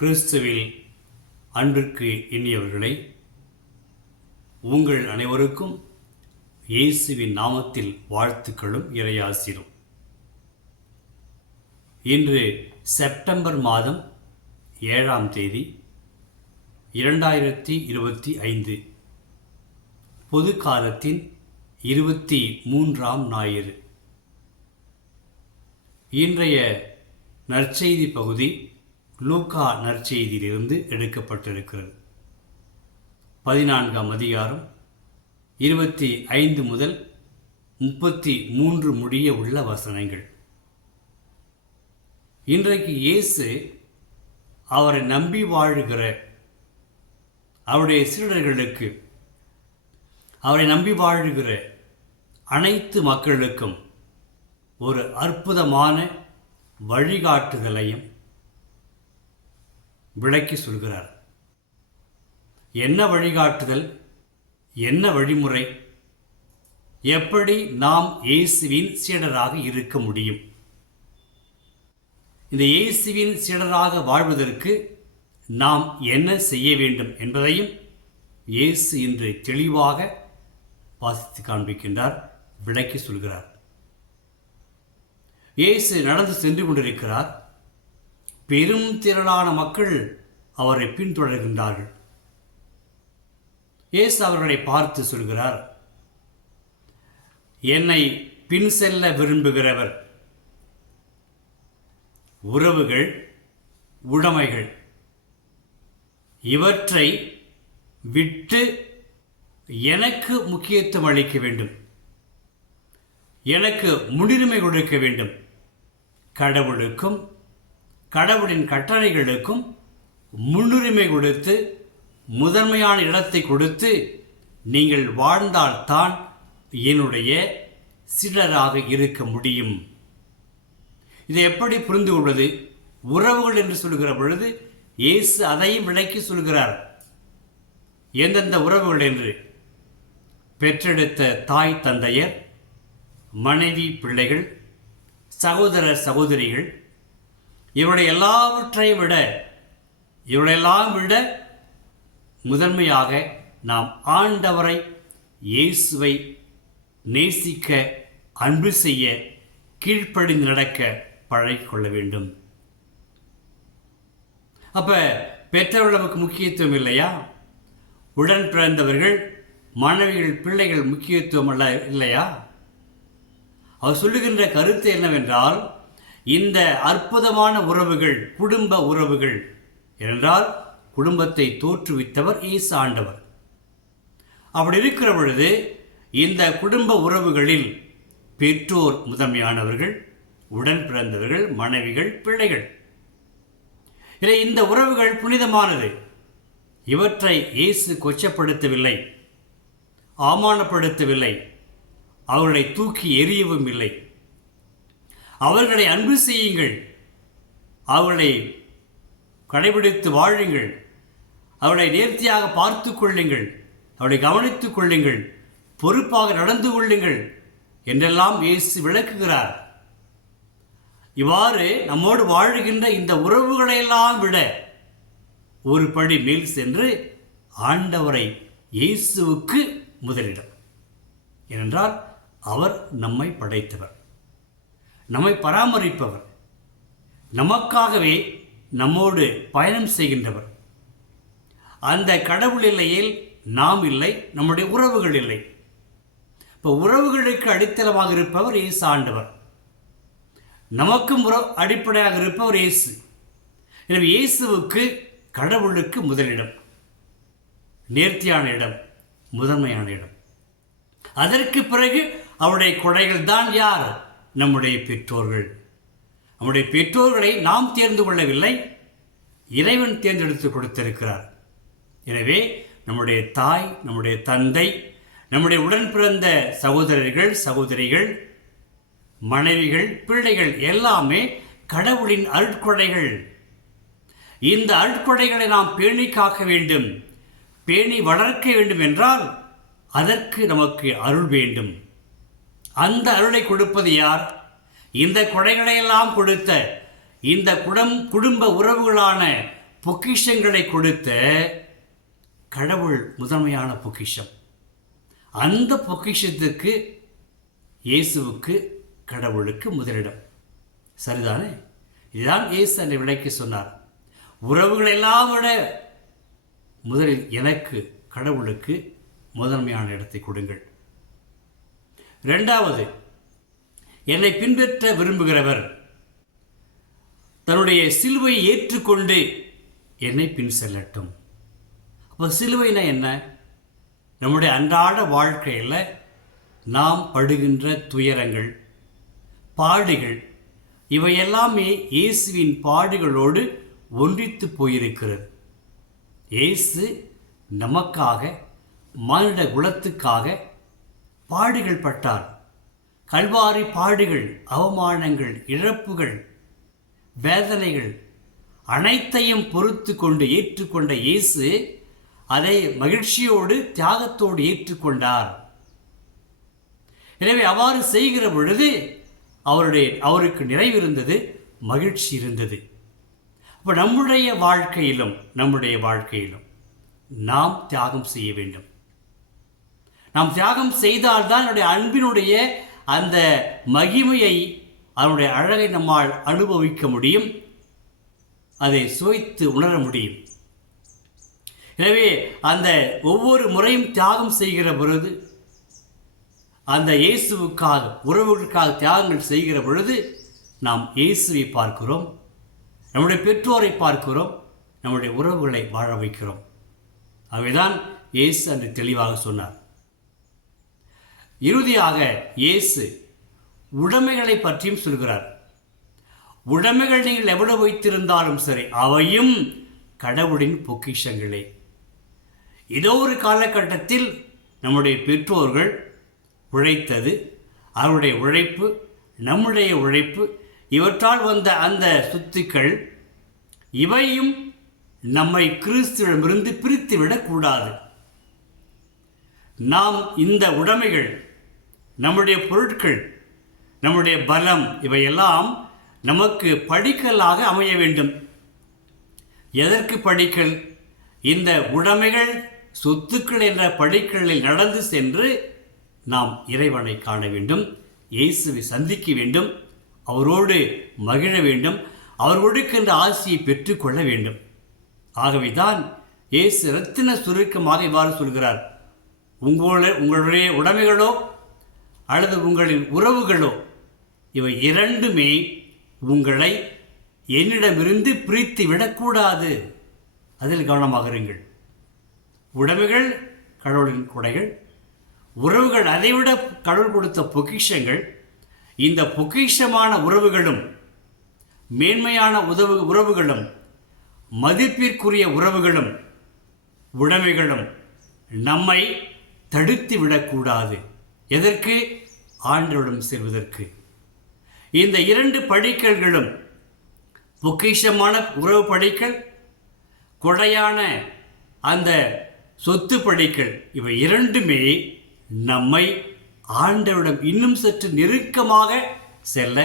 கிறிஸ்துவில் அன்றுக்கு இனியவர்களை உங்கள் அனைவருக்கும் இயேசுவின் நாமத்தில் வாழ்த்துக்களும் இறையாசிரும். இன்று செப்டம்பர் மாதம் ஏழாம் தேதி இரண்டாயிரத்தி இருபத்தி ஐந்து பொது காலத்தின் இருபத்தி மூன்றாம் ஞாயிறு. இன்றைய நற்செய்தி பகுதி லூக்கா நற்செய்தியிலிருந்து எடுக்கப்பட்டிருக்கிறது. பதினான்காம் அதிகாரம் இருபத்தி ஐந்து முதல் முப்பத்தி மூன்று முடிய உள்ள வசனங்கள். இன்றைக்கு இயேசு அவரை நம்பி வாழுகிற அவருடைய சீடர்களுக்கு அவரை நம்பி வாழுகிற அனைத்து மக்களுக்கும் ஒரு அற்புதமான வழிகாட்டுதலையும் விளக்கி சொல்கிறார். என்ன வழிகாட்டுதல்? என்ன வழிமுறை? எப்படி நாம் இயேசுவின் சீடராக இருக்க முடியும்? இந்த இயேசுவின் சீடராக வாழ்வதற்கு நாம் என்ன செய்ய வேண்டும் என்பதையும் இயேசு இன்று தெளிவாக வாசித்து காண்பிக்கின்றார் விளக்கி சொல்கிறார். இயேசு நடந்து சென்று கொண்டிருக்கிறார். பெரும் திரளான மக்கள் அவரை பின்தொடர்கின்றார்கள். இயேசு அவர்களை பார்த்து சொல்கிறார் என்னை பின் செல்ல விரும்புகிறவர் உறவுகள் உடைமைகள். இவற்றை விட்டு எனக்கு முக்கியத்துவம் அளிக்க வேண்டும். எனக்கு முன்னுரிமை கொடுக்க வேண்டும். கடவுளுக்கும் கடவுளின் கட்டளைகளுக்கும் முன்னுரிமை கொடுத்து முதன்மையான இடத்தை கொடுத்து நீங்கள் வாழ்ந்தால்தான் என்னுடைய சிலராக இருக்க முடியும். இதை எப்படி புரிந்து கொள்வது? உறவுகள் என்று சொல்கிற பொழுது இயேசு அதையும் விளக்கி சொல்கிறார். எந்தெந்த உறவுகள் என்று? பெற்றெடுத்த தாய் தந்தையர் மனைவி பிள்ளைகள் சகோதர சகோதரிகள் இவருடைய எல்லாவற்றையும் விட இவரையெல்லாம் விட முதன்மையாக நாம் ஆண்டவரை இயேசுவை நேசிக்க அன்பு செய்ய கீழ்ப்படிந்து நடக்க பழகிக்கொள்ள வேண்டும். அப்போ பெற்றவர்கள் நமக்கு முக்கியத்துவம் இல்லையா? உடன் பிறந்தவர்கள் மாணவிகள் பிள்ளைகள் முக்கியத்துவம் அல்ல இல்லையா? அவர் சொல்லுகின்ற கருத்து என்னவென்றால் இந்த அற்புதமான உறவுகள் குடும்ப உறவுகள் என்றால் குடும்பத்தை தோற்றுவித்தவர் ஈசா ஆண்டவர். அப்படி இருக்கிற பொழுது இந்த குடும்ப உறவுகளில் பெற்றோர் முதன்மையானவர்கள் உடன் பிறந்தவர்கள் மனைவிகள் பிள்ளைகள். இதை இந்த உறவுகள் புனிதமானது. இவற்றை இயேசு கொச்சப்படுத்தவில்லை அவமானப்படுத்தவில்லை அவர்களை தூக்கி எறியவும் இல்லை. அவர்களை அன்பு செய்யுங்கள். அவர்களை கடைபிடித்து வாழுங்கள். அவளை நேர்த்தியாக பார்த்து கொள்ளுங்கள். அவளை கவனித்துக் கொள்ளுங்கள். பொறுப்பாக நடந்து கொள்ளுங்கள் என்றெல்லாம் இயேசு விளக்குகிறார். இவ்வாறு நம்மோடு வாழுகின்ற இந்த உறவுகளையெல்லாம் விட ஒரு படி மேல் சென்று ஆண்டவரை இயேசுவுக்கு முதலிடம். ஏனென்றால் அவர் நம்மை படைத்தவர். நம்மை பராமரிப்பவர். நமக்காகவே நம்மோடு பயணம் செய்கின்றவர். அந்த கடவுள் இல்லையில் நாம் இல்லை நம்முடைய உறவுகள் இல்லை. இப்போ உறவுகளுக்கு அடித்தளமாக இருப்பவர் இயேசு ஆண்டவர். நமக்கும் உற அடிப்படையாக இருப்பவர் இயேசு. எனவே இயேசுவுக்கு கடவுளுக்கு முதலிடம் நேர்த்தியான இடம் முதன்மையான இடம். அதற்கு பிறகு அவருடைய கொடைகள் தான் யார்? நம்முடைய பெற்றோர்கள். நம்முடைய பெற்றோர்களை நாம் தேர்ந்து கொள்ளவில்லை இறைவன் தேர்ந்தெடுத்து கொடுத்திருக்கிறார். எனவே நம்முடைய தாய் நம்முடைய தந்தை நம்முடைய உடன் பிறந்த சகோதரர்கள் சகோதரிகள் மனைவிகள் பிள்ளைகள் எல்லாமே கடவுளின் அருட்கொடைகள். இந்த அருட்கொடைகளை நாம் பேணி காக்க வேண்டும் பேணி வளர்க்க வேண்டும் என்றால் அதற்கு நமக்கு அருள் வேண்டும். அந்த அருளை கொடுப்பது யார்? இந்த கொடைகளையெல்லாம் கொடுத்த இந்த குடம் குடும்ப உறவுகளான பொக்கிஷங்களை கொடுத்த கடவுள் முதன்மையான பொக்கிஷம். அந்த பொக்கிஷத்துக்கு இயேசுவுக்கு கடவுளுக்கு முதலிடம். சரிதானே? இதுதான் இயேசு அந்த விலைக்கு சொன்னார். உறவுகள் எல்லாம் விட முதலில் எனக்கு கடவுளுக்கு முதன்மையான இடத்தை கொடுங்கள். ரெண்டாவது என்னை பின்பற்ற விரும்புகிறவர். தன்னுடைய சிலுவை ஏற்றுக்கொண்டு என்னை பின் செல்லட்டும். அப்போ சிலுவைனா என்ன? நம்முடைய அன்றாட வாழ்க்கையில் நாம் படுகின்ற துயரங்கள் பாடுகள் இவை எல்லாமே இயேசுவின் பாடுகளோடு ஒன்றித்து போயிருக்கிறது. இயேசு நமக்காக மானிட குலத்துக்காக பாடுகள் பட்டார் கல்வாரி பாடுகள் அவமானங்கள் இழப்புகள் வேதனைகள் அனைத்தையும் பொறுத்து கொண்டு ஏற்றுக்கொண்ட இயேசு அதை மகிழ்ச்சியோடு தியாகத்தோடு ஏற்றுக்கொண்டார். எனவே அவ்வாறு செய்கிற பொழுது அவருடைய அவருக்கு நிறைவிருந்தது மகிழ்ச்சி இருந்தது. அப்போ நம்முடைய வாழ்க்கையிலும் நம்முடைய வாழ்க்கையிலும் நாம் தியாகம் செய்ய வேண்டும். நாம் தியாகம் செய்தால்தான் என்னுடைய அன்பினுடைய அந்த மகிமையை அதனுடைய அழகை நம்மால் அனுபவிக்க முடியும். அதை சுவைத்து உணர முடியும். எனவே அந்த ஒவ்வொரு முறையும் தியாகம் செய்கிற பொழுது அந்த இயேசுவுக்காக உறவுகளுக்காக தியாகங்கள் செய்கிற பொழுது நாம் இயேசுவை பார்க்கிறோம். நம்முடைய பெற்றோரை பார்க்கிறோம். நம்முடைய உறவுகளை வாழ வைக்கிறோம். அவைதான் இயேசு அன்று தெளிவாக சொன்னார். இறுதியாக இயேசு உடைமைகளை பற்றியும் சொல்கிறார். உடைமைகள் நீங்கள் எவ்வளவு வைத்திருந்தாலும் சரி அவையும் கடவுளின் பொக்கிஷங்களே. ஏதோ ஒரு காலகட்டத்தில் நம்முடைய பெற்றோர்கள் உழைத்தது அவருடைய உழைப்பு நம்முடைய உழைப்பு இவற்றால் வந்த அந்த சொத்துக்கள் இவையும் நம்மை கிறிஸ்துவிடமிருந்து பிரித்து விடக்கூடாது நாம் இந்த உடைமைகள் நம்முடைய பொருட்கள் நம்முடைய பலம் இவையெல்லாம் நமக்கு படிக்கலாக அமைய வேண்டும். எதற்கு படிக்கல்? இந்த உடைமைகள் சொத்துக்கள் என்ற படிக்கல்லில் நடந்து சென்று நாம் இறைவனை காண வேண்டும் இயேசுவை சந்திக்க வேண்டும் அவரோடு மகிழ வேண்டும் அவர் கொடுக்கின்ற ஆசியை பெற்றுக்கொள்ள வேண்டும். ஆகவே தான் இயேசு ரத்தின சுருக்கமாக இவ்வாறு சொல்கிறார். உங்களோட உங்களுடைய உடைமைகளோ அல்லது உங்களின் உறவுகளோ இவை இரண்டுமே உங்களை என்னிடமிருந்து பிரித்து விடக்கூடாது. அதில் கவனமாக இருங்கள். உடைமைகள் கடவுளின் கொடைகள். உறவுகள் அதைவிட கடவுள் கொடுத்த பொக்கிஷங்கள். இந்த பொக்கிஷமான உறவுகளும் மேன்மையான உதவு உறவுகளும் மதிப்பிற்குரிய உறவுகளும் உடைமைகளும் நம்மை தடுத்து விடக்கூடாது. எதற்கு? ஆண்டவரிடம் செல்வதற்கு இந்த இரண்டு படிக்கல்களும் பொக்கிஷமான உறவு படிக்கல் கொடையான அந்த சொத்து படிக்கல் இவை இரண்டுமே நம்மை ஆண்டவரிடம் இன்னும் சற்று நெருக்கமாக செல்ல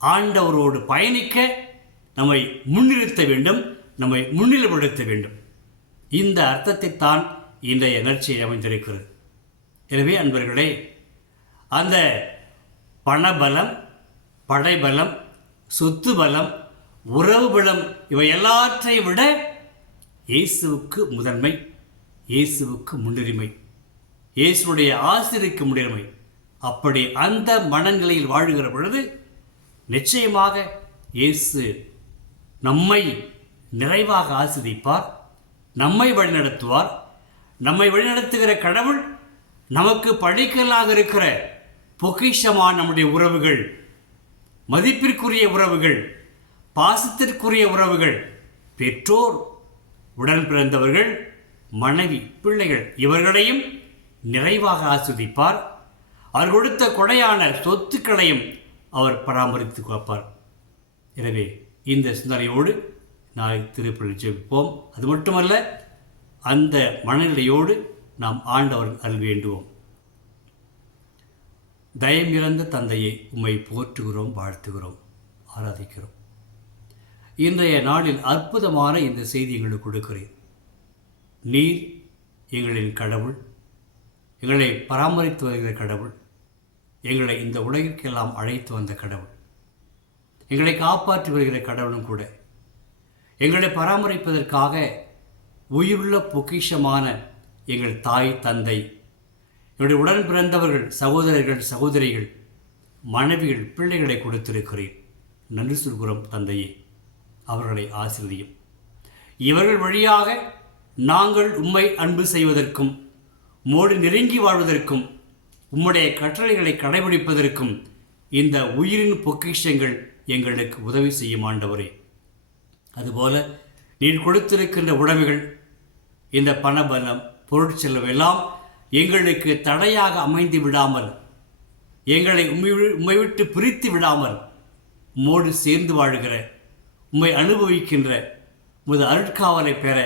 ஆண்டவரோடு பயணிக்க நம்மை முன்னிறுத்த வேண்டும் நம்மை முன்னிலைப்படுத்த வேண்டும். இந்த அர்த்தத்தை தான் இன்றைய நற்செய்தி அமைந்திருக்கிறது. எனவே அன்பர்களே அந்த பணபலம் படைபலம் சொத்து பலம் உறவு பலம் இவை எல்லாற்றையும் விட இயேசுவுக்கு முதன்மை இயேசுவுக்கு முன்னுரிமை இயேசுடைய ஆசிரியருக்கு முன்னுரிமை. அப்படி அந்த மனநிலையில் வாழுகிற பொழுது நிச்சயமாக இயேசு நம்மை நிறைவாக ஆசிரிப்பார் நம்மை வழிநடத்துவார் நம்மை வழிநடத்துகிற கடவுள் நமக்கு படிக்கலாக இருக்கிற பொக்கிஷமான நம்முடைய உறவுகள் மதிப்பிற்குரிய உறவுகள் பாசத்திற்குரிய உறவுகள் பெற்றோர் உடன் பிறந்தவர்கள் மனைவி பிள்ளைகள் இவர்களையும் நிறைவாக ஆஸ்வதிப்பார். அவர் கொடுத்த கொடையான சொத்துக்களையும் அவர் பராமரித்து கொடுப்பார் எனவே இந்த சிந்தனையோடு நாளை திருப்பள்ளி ஜெபிப்போம் அது மட்டுமல்ல அந்த மனநிலையோடு நாம் ஆண்டவர் அருள் வேண்டுவோம். தயமிறந்த தந்தையை உம்மை போற்றுகிறோம் வாழ்த்துகிறோம் ஆராதிக்கிறோம். இன்றைய நாளில் அற்புதமான இந்த செய்தி எங்களுக்கு கொடுக்கிறேன். நீர் எங்களின் கடவுள் எங்களை பராமரித்து வருகிற கடவுள் எங்களை இந்த உலகிற்கெல்லாம் அழைத்து வந்த கடவுள் எங்களை காப்பாற்றி வருகிற கடவுளும் கூட எங்களை பராமரிப்பதற்காக உயிருள்ள பொக்கிஷமான எங்கள் தாய் தந்தை என்னுடைய உடன் பிறந்தவர்கள் சகோதரர்கள் சகோதரிகள் மனைவிகள் பிள்ளைகளை கொடுத்திருக்கிறேன். நன்றி சொல்கிறோம் தந்தையே. அவர்களை ஆசிரியம் இவர்கள் வழியாக நாங்கள் உம்மை அன்பு செய்வதற்கும் மோடு நெருங்கி வாழ்வதற்கும் உம்முடைய கட்டளைகளை கடைபிடிப்பதற்கும் இந்த உயிரின் பொக்கிஷங்கள் எங்களுக்கு உதவி செய்யும் ஆண்டவரே. அதுபோல நீர் கொடுத்திருக்கின்ற உடமைகள் இந்த பணபலம் பொருட்செலவெல்லாம் எங்களுக்கு தடையாக அமைந்து விடாமல் எங்களை உண்மை உண்மை விட்டு பிரித்து விடாமல் உம்மோடு சேர்ந்து வாழுகிற உண்மை அனுபவிக்கின்ற உமது அருட்காவலை பெற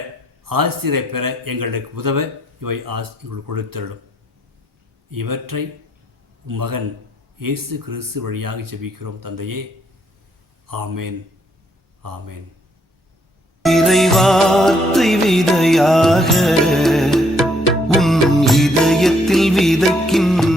ஆசிரியரை பெற எங்களுக்கு உதவ இவை ஆசிரியர்கள் எங்களுக்கு இவற்றை மகன் இயேசு கிறிஸ்து வழியாக ஜெபிக்கிறோம் தந்தையே. ஆமேன். ஆமேன். இறைவார்த்தை விதையாக உன் இதயத்தில் விதைக்கின்ற